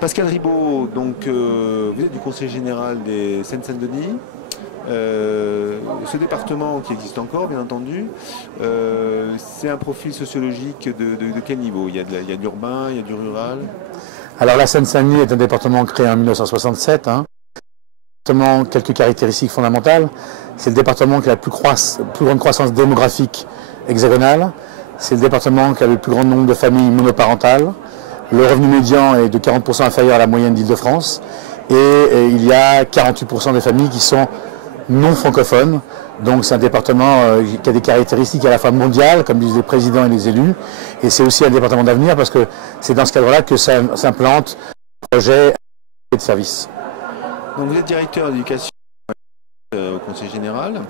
Pascal Ribaud, donc, vous êtes du Conseil général des Seine-Saint-Denis. Ce département qui existe encore, bien entendu, c'est un profil sociologique de quel niveau? Il y a de l'urbain, il y a du rural? Alors la Seine-Saint-Denis est un département créé en 1967. Quelques caractéristiques fondamentales. C'est le département qui a la plus grande croissance démographique hexagonale. C'est le département qui a le plus grand nombre de familles monoparentales. Le revenu médian est de 40% inférieur à la moyenne d'Île-de-France. Et il y a 48% des familles qui sont non francophones. Donc c'est un département qui a des caractéristiques à la fois mondiales, comme disent les présidents et les élus. Et c'est aussi un département d'avenir parce que c'est dans ce cadre-là que s'implante un projet de service. Donc vous êtes directeur d'éducation au Conseil général.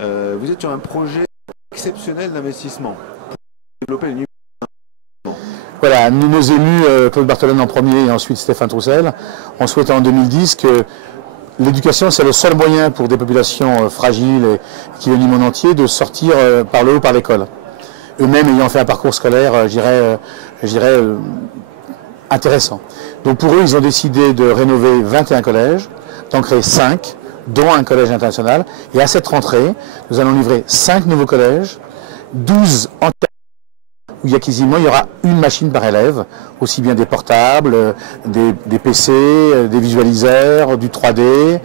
Vous êtes sur un projet exceptionnel d'investissement pour développer le numérique. Voilà, nos élus, Claude Barthelone en premier et ensuite Stéphane Troussel, ont souhaité en 2010 que l'éducation, c'est le seul moyen pour des populations fragiles et qui viennent du monde entier de sortir par le haut, par l'école. Eux-mêmes ayant fait un parcours scolaire, je dirais, intéressant. Donc pour eux, ils ont décidé de rénover 21 collèges, d'en créer 5, dont un collège international. Et à cette rentrée, nous allons livrer 5 nouveaux collèges, 12 en où il y aura une machine par élève, aussi bien des portables, des PC, des visualiseurs, du 3D,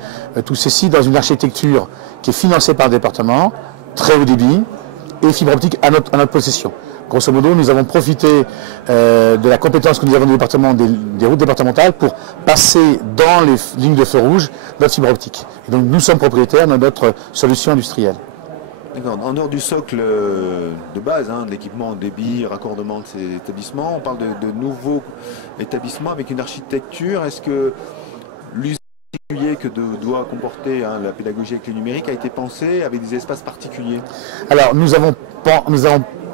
tout ceci dans une architecture qui est financée par le département, très haut débit et fibre optique à notre possession. Grosso modo, nous avons profité de la compétence que nous avons du département des routes départementales pour passer dans les lignes de feu rouge notre fibre optique. Et donc nous sommes propriétaires de notre solution industrielle. D'accord. En dehors du socle de base, de l'équipement, débit, raccordement de ces établissements, on parle de nouveaux établissements avec une architecture. Est-ce que l'usage particulier que doit comporter la pédagogie avec le numérique a été pensé avec des espaces particuliers? Alors nous sommes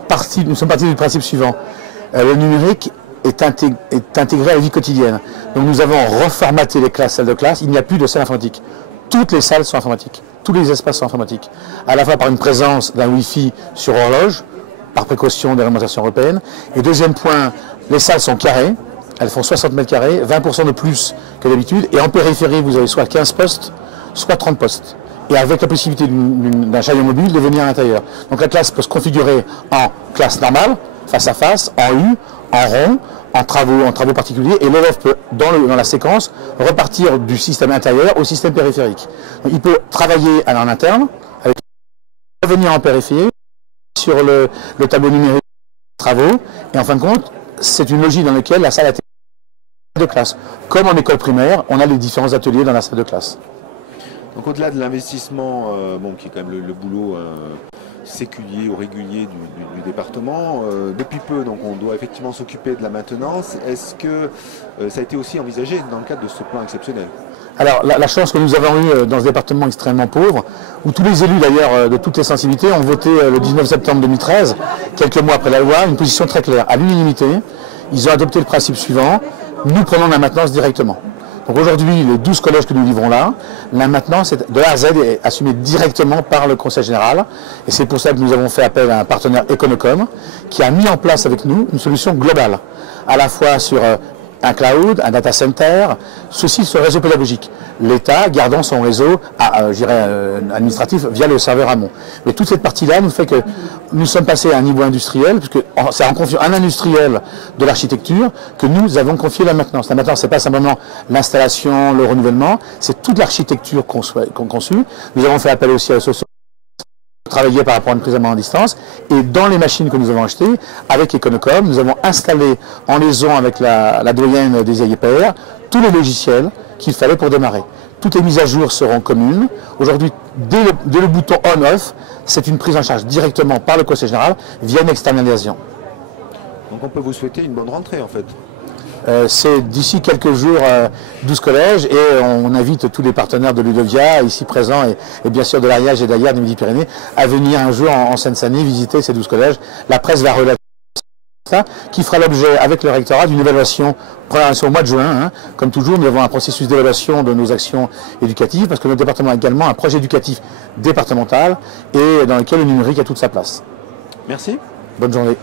partis du principe suivant. Le numérique est intégré à la vie quotidienne. Donc nous avons reformaté les salles de classe. Il n'y a plus de salle informatique. Toutes les salles sont informatiques. Tous les espaces sont informatiques. À la fois par une présence d'un Wi-Fi sur horloge, par précaution des réglementations européennes. Et deuxième point, les salles sont carrées. Elles font 60 mètres carrés, 20% de plus que d'habitude. Et en périphérie, vous avez soit 15 postes, soit 30 postes. Et avec la possibilité d'un chariot mobile de venir à l'intérieur. Donc la classe peut se configurer en classe normale, face à face, en U, en rond, en travaux particuliers, et l'élève peut, dans la séquence, repartir du système intérieur au système périphérique. Donc, il peut travailler en interne, revenir en périphérie, sur le tableau numérique des travaux, et en fin de compte, c'est une logique dans laquelle la salle a été de classe. Comme en école primaire, on a les différents ateliers dans la salle de classe. Donc au-delà de l'investissement, qui est quand même le boulot séculier ou régulier du département, depuis peu, donc on doit effectivement s'occuper de la maintenance. Est-ce que ça a été aussi envisagé dans le cadre de ce plan exceptionnel? Alors la chance que nous avons eue dans ce département extrêmement pauvre, où tous les élus d'ailleurs de toutes les sensibilités ont voté le 19 septembre 2013, quelques mois après la loi, une position très claire, à l'unanimité. Ils ont adopté le principe suivant: nous prenons la maintenance directement. Donc aujourd'hui, les 12 collèges que nous livrons là, la maintenance de A à Z est assumée directement par le Conseil général. Et c'est pour ça que nous avons fait appel à un partenaire Econocom qui a mis en place avec nous une solution globale, à la fois sur un cloud, un data center, ceci sur le réseau pédagogique. L'État gardant son réseau administratif via le serveur amont. Mais toute cette partie-là nous fait que nous sommes passés à un niveau industriel, puisque c'est en confiant un industriel de l'architecture que nous avons confié la maintenance. La maintenance, ce n'est pas simplement l'installation, le renouvellement, c'est toute l'architecture qu'on conçue. Nous avons fait appel aussi à travailler par rapport à une prise en main à distance, et dans les machines que nous avons achetées, avec Econocom, nous avons installé en liaison avec la doyenne des IEPR tous les logiciels qu'il fallait pour démarrer. Toutes les mises à jour seront communes. Aujourd'hui, dès le bouton on-off, c'est une prise en charge directement par le Conseil général via une externalisation. Donc on peut vous souhaiter une bonne rentrée en fait. C'est d'ici quelques jours 12 collèges, et on invite tous les partenaires de Ludovia ici présents et bien sûr de l'Ariège et d'Ayard de Midi-Pyrénées à venir un jour en Seine-Saint-Denis visiter ces 12 collèges. La presse va relater ça, qui fera l'objet avec le rectorat d'une évaluation au mois de juin. Comme toujours, nous avons un processus d'évaluation de nos actions éducatives parce que notre département a également un projet éducatif départemental et dans lequel le numérique a toute sa place. Merci. Bonne journée.